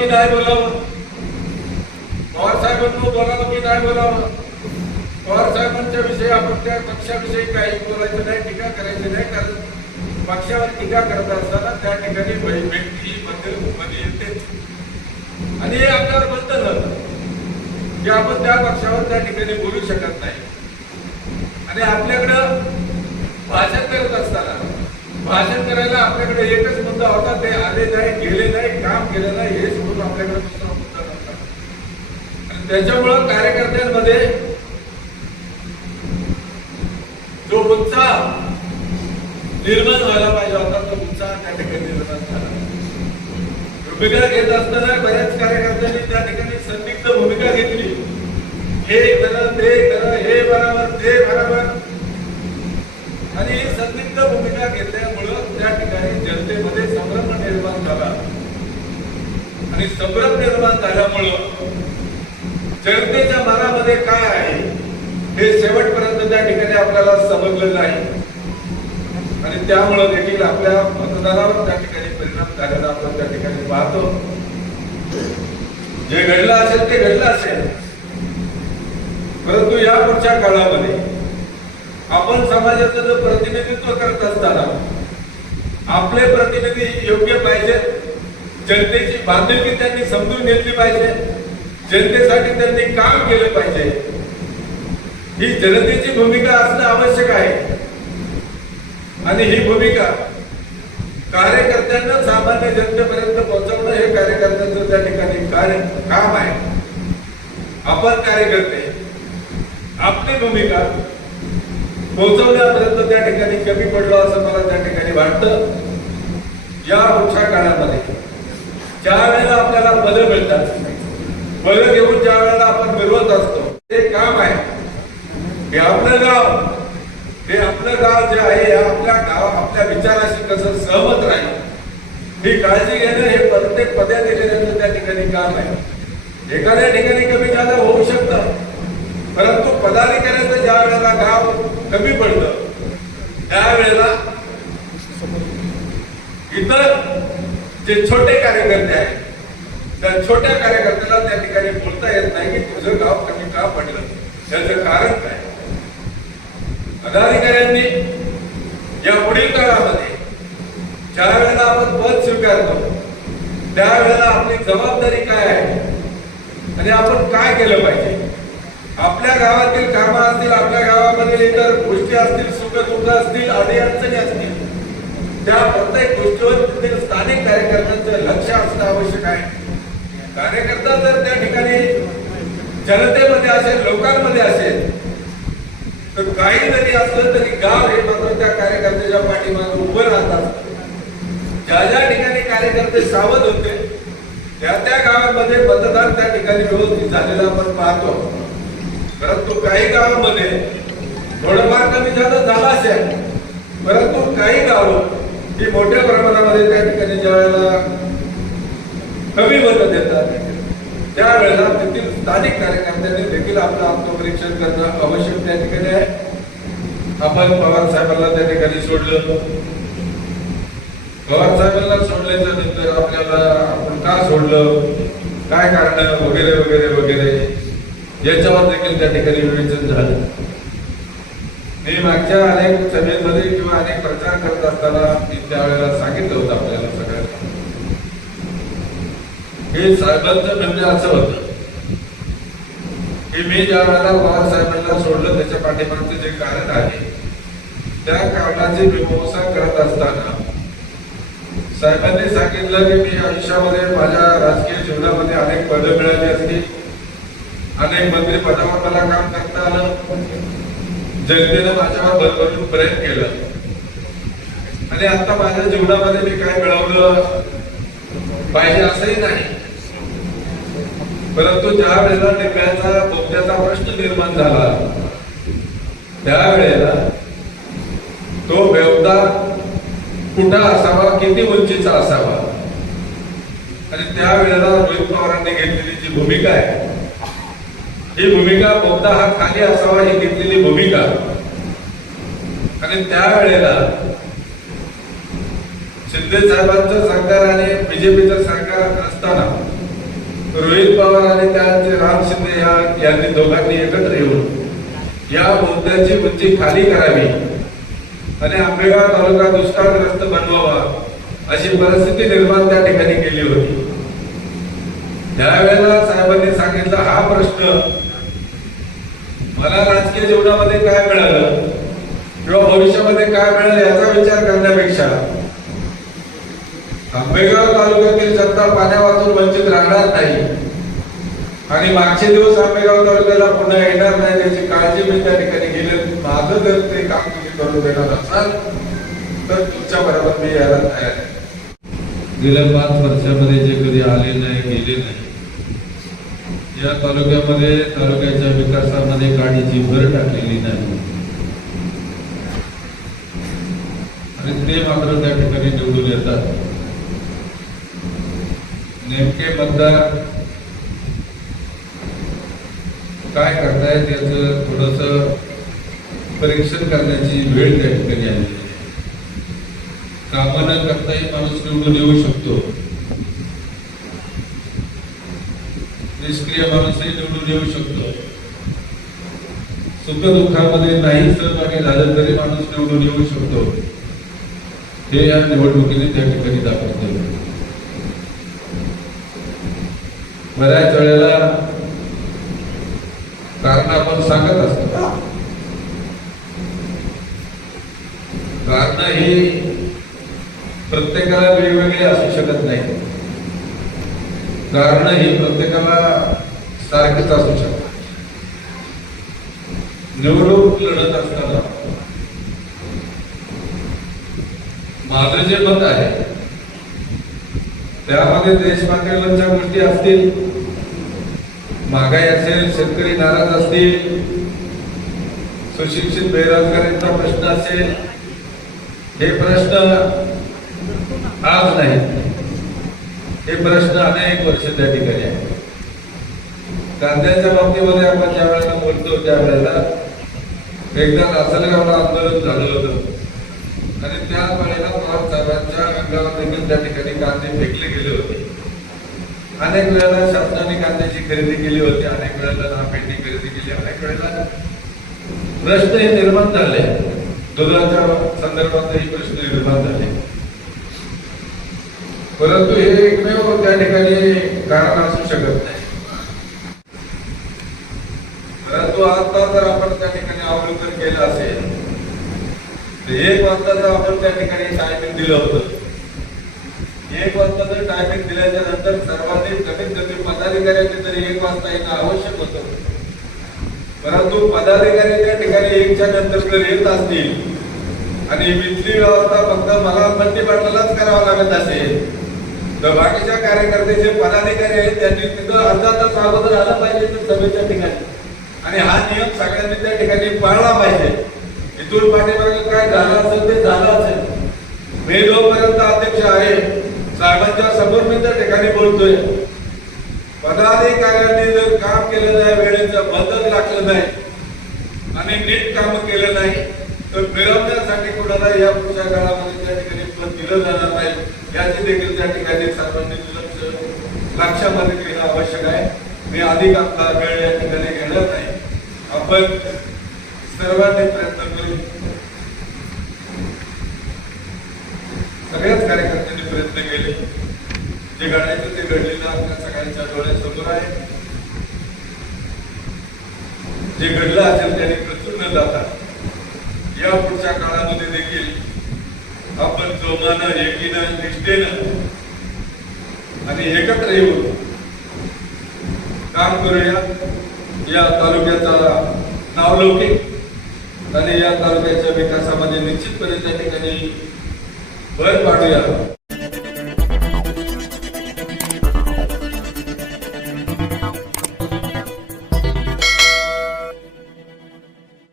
की नाही बोलावं? पवार साहेबांना बोलावं की नाही बोलावं? पवार साहेबांच्या विषयी आपण त्या पक्षाविषयी काही बोलायचं नाही टीका करायची नाही कारण पक्षावर टीका करत असताना त्या ठिकाणी व्यक्ती मध्ये येते आणि हे आपल्यावर बंद झालं की आपण त्या पक्षावर त्या ठिकाणी बोलू शकत नाही. आणि आपल्याकडं भाषण करत असताना भाषण करायला आपल्याकडे एकच मुद्दा होता ते आले नाही गेले नाही काम केलं नाही हेच आपल्याकडे दुसरा मुद्दा नव्हता आणि त्याच्यामुळं कार्यकर्त्यांमध्ये जो उत्साह निर्माण व्हायला पाहिजे होता तो उत्साह त्या ठिकाणी निर्माण झाला. भूमिका घेत असताना बऱ्याच कार्यकर्त्यांनी त्या ठिकाणी संदिग्ध भूमिका घेतली हे करा ते करा हे बरोबर ते बरोबर आणि ही संदिग्ध भूमिका घेतल्यामुळं त्या ठिकाणी जनतेमध्ये संभ्रम निर्माण झाला आणि संभ्रम निर्माण झाल्यामुळं मध्ये काय आहे? हे शेवटपर्यंत त्या ठिकाणी आपल्याला समजलं नाही. आणि त्यामुळं देखील आपल्या मतदानावर त्या ठिकाणी परिणाम झालेला आपण त्या ठिकाणी पाहतो. जे घडलं असेल ते घडलं असेल. परंतु या पुढच्या काळामध्ये आपण समाजाचं जर प्रतिनिधित्व करत असताना आपले प्रतिनिधी योग्य पाहिजेत. जनतेची बांधिलकी त्यांनी समजून घेतली पाहिजे. जनतेसाठी त्यांनी काम केलं पाहिजे. ही जनतेची भूमिका असणं आवश्यक आहे. आणि ही भूमिका कार्यकर्त्यांना सामान्य जनतेपर्यंत पोहोचवणं हे कार्यकर्त्यांचं त्या ठिकाणी कार्य काम आहे. आपण कार्यकर्ते आपली भूमिका पोहोचवण्यापर्यंत त्या ठिकाणी कमी पडलो असं मला त्या ठिकाणी वाटतं. या वृक्षा काळामध्ये ज्या वेळेला आपल्याला पदं मिळतात पदं घेऊन ज्या वेळेला आपण मिरवत असतो. ते काम आहे. हे आपलं गाव. हे आपलं गाव जे आहे हे आपल्या गाव आपल्या विचाराशी कसं सहमत राहील? ही काळजी घेणं हे प्रत्येक पदाधिकाऱ्यांचं त्या ठिकाणी काम आहे. एखाद्या ठिकाणी कमी जादा होऊ शकतं. परंतु पदाधिकाऱ्याचं ज्या वेळेला गाव कमी पडतं त्यावेळेला इतर जे छोटे कार्यकर्ते आहेत त्या छोट्या कार्यकर्त्याला त्या ठिकाणी बोलता येत नाही की तुझं गाव कमी का पडलं? त्याचं कारण काय? पदाधिकाऱ्यांनी या पुढील काळामध्ये ज्या वेळेला आपण पद स्वीकारतो त्यावेळेला आपली जबाबदारी काय आहे? आणि आपण काय केलं पाहिजे? आपल्या गावातील कामं असतील आपल्या गावामधील इतर गोष्टी असतील सुख दुःख असतील अडीअडचणी असतील त्या प्रत्येक गोष्टीवर तिथे स्थानिक कार्यकर्त्यांचं लक्ष असणं आवश्यक आहे. कार्यकर्ता जर त्या ठिकाणी जनतेमध्ये असेल लोकांमध्ये असेल तर काही जरी असलं तरी गाव हे मात्र त्या कार्यकर्त्याच्या पाठीमागे उभं राहतात ज्या ज्या ठिकाणी कार्यकर्ते सावध होते त्या त्या गावांमध्ये मतदान त्या ठिकाणी व्यवस्थित झालेलं आपण पाहतो. परंतु काही गावांमध्ये थोडंफार कमी जादा झाला असेल परंतु काही गावं ही मोठ्या प्रमाणामध्ये त्या ठिकाणी ज्या वेळेला कमी मत देतात. त्यावेळेला तेथील स्थानिक कार्यकर्त्यांनी देखील आपलं आत्मपरीक्षण करणं आवश्यक त्या ठिकाणी आहे. आपण पवार साहेबांना त्या ठिकाणी सोडलं पवार साहेबांना सोडल्याच्या नंतर आपल्याला आपण का सोडलं? काय कारण? वगैरे वगैरे वगैरे. याच्यावर देखील त्या ठिकाणी विवेचन झालं. मी मागच्या अनेक सभेमध्ये किंवा अनेक प्रचार करत असताना मी त्यावेळेला सांगितलं होतं आपल्याला सगळ्यांना. हे साहेबांचं म्हणजे असं होतं की मी ज्या वेळेला बाळासाहेबांना साहेबांना सोडलं त्याच्या पाठीमागचं जे कारण आहे त्या कारणाची मीमांसा करत असताना साहेबांनी सांगितलं की मी आयुष्यामध्ये माझ्या राजकीय जीवनामध्ये अनेक पदं मिळाली असतील अनेक मंत्री पदावर मला काम करता आलं. जनतेनं माझ्यावर भरभरून प्रेम केलं. आणि आता माझ्या जीवनामध्ये मी काय मिळवलं? पाहिजे असंही नाही. परंतु ज्या वेळेला निम्याचा बोगद्याचा प्रश्न निर्माण झाला त्यावेळेला तो बेवदा कुठा असावा किती उंचीचा असावा? आणि त्यावेळेला रोहित पवारांनी घेतलेली जी भूमिका आहे ही भूमिका बोगदा हा खाली असावा ही घेतलेली भूमिका. आणि त्यावेळेला शिंदे साहेबांचं सरकार आणि बीजेपीचं सरकार असताना रोहित पवार आणि त्यांचे राम शिंदे या यांनी दोघांनी एकत्र येऊन या मुद्द्याची उंची खाली करावी आणि आंबेगाव तालुका दुष्काळग्रस्त बनवावा अशी परिस्थिती निर्माण त्या ठिकाणी केली होती. त्यावेळेला साहेबांनी सांगितलं हा प्रश्न मला राजकीय जीवनामध्ये काय मिळालं किंवा भविष्यामध्ये काय मिळेल याचा विचार करण्यापेक्षा आंबेगाव तालुक्यातील जनता पाण्यापासून वंचित राहणार नाही. आणि मागचे दिवस आंबेगाव तालुक्याला पुन्हा येणार नाही त्याची काळजी मी त्या ठिकाणी गेले माझं जर ते काम तुम्ही करून देणार असाल तर तुमच्या बरोबर मी यायला तयार आहे. गेल्या पाच वर्षामध्ये जे कधी आले नाही गेले नाही या तालुक्यामध्ये तालुक्याच्या विकासामध्ये गाडीची भर टाकलेली नाही. आणि ते मात्र त्या ठिकाणी निवडून येतात. नेमके मतदार काय करतायत याचं थोडस परीक्षण करण्याची वेळ त्या ठिकाणी आली. कामं न करताही माणूस निवडून येऊ शकतो. निष्क्रिय माणूसही निवडून येऊ शकतो. सुख दुःखामध्ये नाही सहभागी झालं तरी माणूस निवडून येऊ शकतो. हे या निवडणुकीने त्या ठिकाणी दाखवतो बऱ्याच वेळेला कारण आपण सांगत असतो. कारण ही प्रत्येकाला वेगवेगळी असू शकत नाही. कारण ही प्रत्येकाला सारखीच असू शकतात निवडणूक लढत असताना माझं जे मत आहे त्यामध्ये देशपातळीवरच्या गोष्टी असतील. महागाई असेल शेतकरी नाराज असतील सुशिक्षित बेरोजगारीचा प्रश्न असेल हे प्रश्न आज नाही. हे प्रश्न अनेक वर्ष त्या ठिकाणी आहे कांद्याच्या बाबतीमध्ये आपण ज्या वेळेला बोलतो त्या वेळेला एकदा लासलगावला आंदोलन झालं होतं. आणि त्या वेळेला पवार साहेबांच्या अंगावर देखील त्या ठिकाणी कांदे फेकले गेले. अनेक वेळेला शासनाने कांद्याची खरेदी केली होती अनेक वेळेला नापेंडी खरेदी केली अनेक वेळेला प्रश्न हे निर्माण झाले. दुधाच्या संदर्भातही प्रश्न निर्माण झाले. परंतु हे एकमेव त्या ठिकाणी कारण असू शकत नाही. परंतु आता जर आपण त्या ठिकाणी अवलोकन केलं असेल तर एक वाजताचं आपण त्या ठिकाणी टायमिंग दिलं होतं एक वाजताचं टायमिंग दिल्याच्या नंतर सर्वांनी कमीत कमी पदाधिकाऱ्यांनी तरी एक वाजता येणं आवश्यक होतं. परंतु पदाधिकारी त्या ठिकाणी एकच्या नंतर जर येत असतील आणि विधली व्यवस्था फक्त मला बंदी पाटलाच करावा लागत असेल तर बाकीच्या कार्यकर्ते जे पदाधिकारी आहेत त्यांनी तिथं अर्धा तास अगोदर आलं पाहिजे सभेच्या ठिकाणी. आणि हा नियम सगळ्यांनी त्या ठिकाणी पाळला पाहिजे. इथून पाठीमागे काय झालं असेल ते झालं असेल मी जोपर्यंत अध्यक्ष आहे साहेबांच्या समोर त्या ठिकाणी बोलतोय पदाधिकाऱ्यांनी जर काम केलं नाही वेळेचं बदल लागलं नाही आणि नीट काम केलं नाही तर मिळवण्यासाठी कोणाला या पुढच्या काळामध्ये त्या ठिकाणी पद दिलं जाणार नाही. याची देखील त्या ठिकाणी सर्वांनी लक्ष लक्षामध्ये घेणं आवश्यक आहे. मी अधिक आपला वेळ या ठिकाणी घेणार नाही. आपण सर्वांनी प्रयत्न करू सगळ्याच कार्यकर्त्यांनी प्रयत्न केले जे घडायचं ते घडलेलं आपल्या सगळ्यांच्या डोळ्यासमोर आहे. जे घडलं असेल त्याने खचून न जाता. या पुढच्या काळामध्ये देखील आपण जोमानं एकीनं निष्ठेनं आणि एकत्र येऊन काम करूया. या तालुक्याचा नावलौकिक आणि या तालुक्याच्या विकासामध्ये निश्चितपणे त्या ठिकाणी भर पाडूया.